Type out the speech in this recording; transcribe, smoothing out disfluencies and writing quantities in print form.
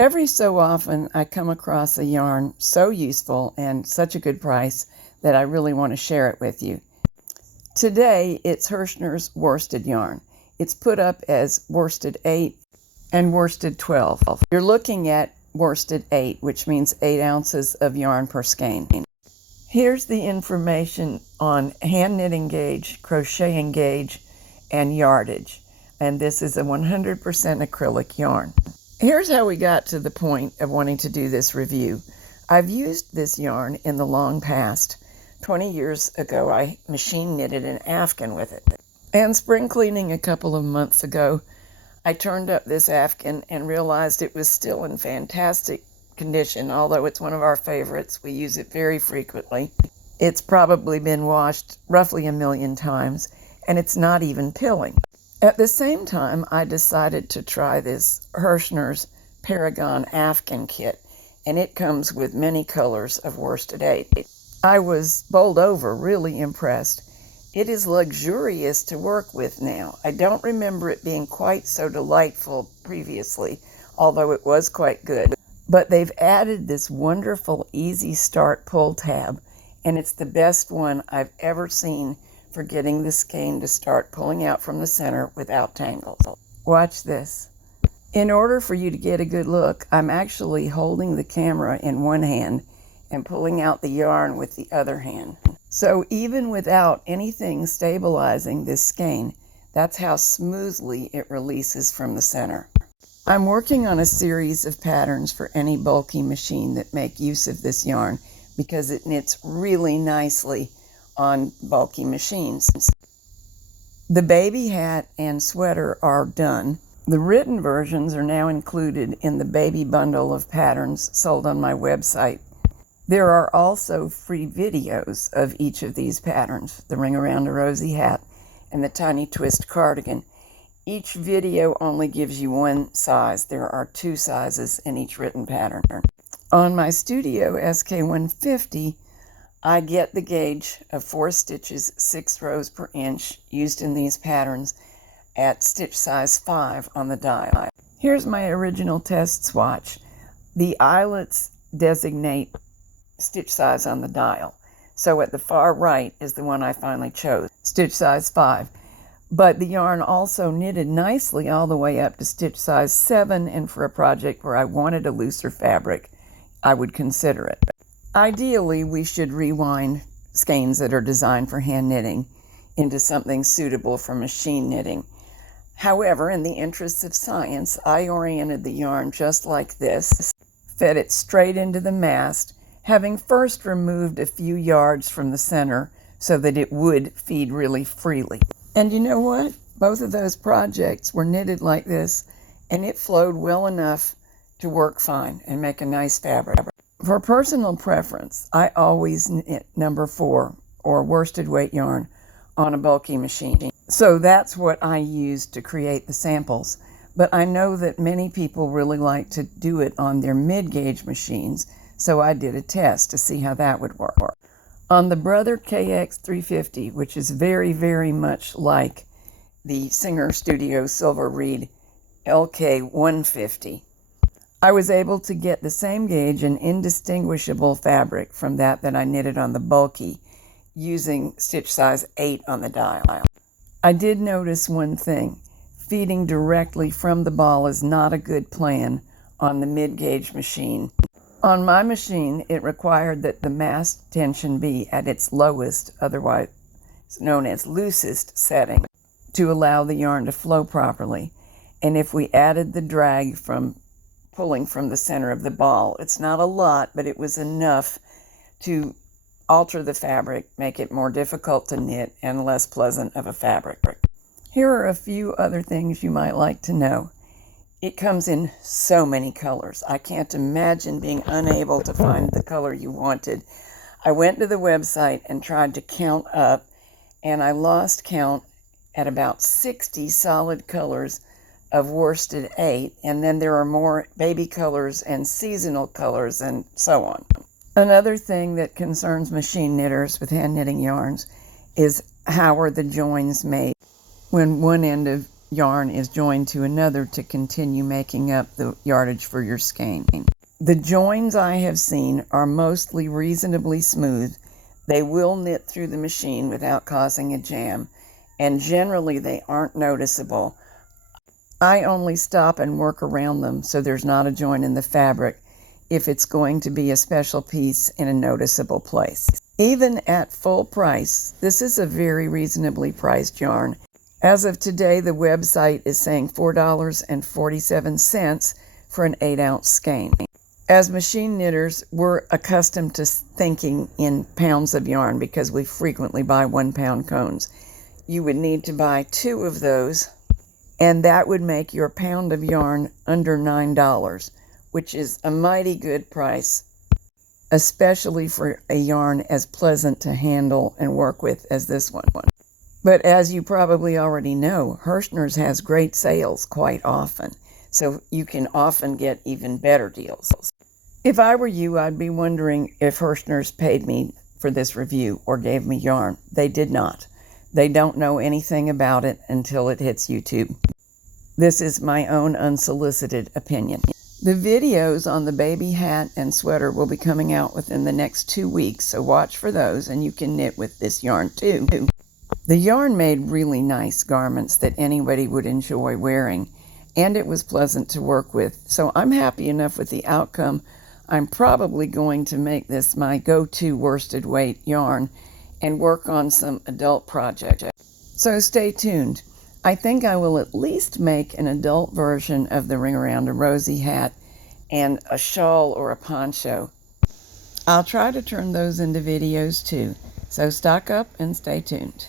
Every so often, I come across a yarn so useful and such a good price that I really want to share it with you. Today, it's Herrschner's Worsted yarn. It's put up as Worsted 8 and Worsted 12. You're looking at Worsted 8, which means 8 ounces of yarn per skein. Here's the information on hand knitting gauge, crocheting gauge, and yardage. And this is a 100% acrylic yarn. Here's how we got to the point of wanting to do this review. I've used this yarn in the long past. 20 years ago, I machine knitted an afghan with it. And spring cleaning a couple of months ago, I turned up this afghan and realized it was still in fantastic condition. Although it's one of our favorites, we use it very frequently. It's probably been washed roughly 1 million times, and it's not even pilling. At the same time, I decided to try this Herrschner's Paragon Afghan kit, and it comes with many colors of Worsted 8. I was bowled over, really impressed. It is luxurious to work with now. I don't remember it being quite so delightful previously, although it was quite good. But they've added this wonderful easy start pull tab, and it's the best one I've ever seen for getting the skein to start pulling out from the center without tangles. Watch this. In order for you to get a good look, I'm actually holding the camera in one hand and pulling out the yarn with the other hand. So even without anything stabilizing this skein, that's how smoothly it releases from the center. I'm working on a series of patterns for any bulky machine that make use of this yarn because it knits really nicely on bulky machines. The baby hat and sweater are done. The written versions are now included in the baby bundle of patterns sold on my website. There are also free videos of each of these patterns, the ring around a rosy hat and the tiny twist cardigan. Each video only gives you one size. There are 2 sizes in each written pattern. On my Studio SK150, I get the gauge of 4 stitches, 6 rows per inch, used in these patterns at stitch size 5 on the dial. Here's my original test swatch. The eyelets designate stitch size on the dial. So at the far right is the one I finally chose, stitch size 5. But the yarn also knitted nicely all the way up to stitch size 7, and for a project where I wanted a looser fabric, I would consider it. Ideally, we should rewind skeins that are designed for hand knitting into something suitable for machine knitting. However, in the interests of science, I oriented the yarn just like this, fed it straight into the mast, having first removed a few yards from the center so that it would feed really freely. And you know what? Both of those projects were knitted like this, and it flowed well enough to work fine and make a nice fabric. For personal preference, I always knit number 4 or worsted weight yarn on a bulky machine. So that's what I used to create the samples. But I know that many people really like to do it on their mid-gauge machines, so I did a test to see how that would work. On the Brother KX350, which is very, very much like the Singer Studio Silver Reed LK150, I was able to get the same gauge and indistinguishable fabric from that I knitted on the bulky using stitch size 8 on the dial. I did notice one thing. Feeding directly from the ball is not a good plan on the mid-gauge machine. On my machine, it required that the mast tension be at its lowest, otherwise known as loosest setting, to allow the yarn to flow properly. And if we added the drag from pulling from the center of the ball, it's not a lot, but it was enough to alter the fabric, make it more difficult to knit and less pleasant of a fabric. Here are a few other things you might like to know. It comes in so many colors. I can't imagine being unable to find the color you wanted. I went to the website and tried to count up, and I lost count at about 60 solid colors of Worsted 8, and then there are more baby colors and seasonal colors and so on. Another thing that concerns machine knitters with hand knitting yarns is how are the joins made. When one end of yarn is joined to another to continue making up the yardage for your skein. The joins I have seen are mostly reasonably smooth. They will knit through the machine without causing a jam, and generally they aren't noticeable. I only stop and work around them so there's not a joint in the fabric if it's going to be a special piece in a noticeable place. Even at full price, this is a very reasonably priced yarn. As of today, the website is saying $4.47 for an 8-ounce skein. As machine knitters, we're accustomed to thinking in pounds of yarn because we frequently buy 1-pound cones. You would need to buy 2 of those, and that would make your pound of yarn under $9, which is a mighty good price, especially for a yarn as pleasant to handle and work with as this one. But as you probably already know, Herrschner's has great sales quite often, so you can often get even better deals. If I were you, I'd be wondering if Herrschner's paid me for this review or gave me yarn. They did not. They don't know anything about it until it hits YouTube. This is my own unsolicited opinion. The videos on the baby hat and sweater will be coming out within the next 2 weeks, so watch for those, and you can knit with this yarn too. The yarn made really nice garments that anybody would enjoy wearing, and it was pleasant to work with, so I'm happy enough with the outcome. I'm probably going to make this my go-to worsted weight yarn and work on some adult projects. So stay tuned. I think I will at least make an adult version of the Ring Around a Rosy hat and a shawl or a poncho. I'll try to turn those into videos too, so stock up and stay tuned.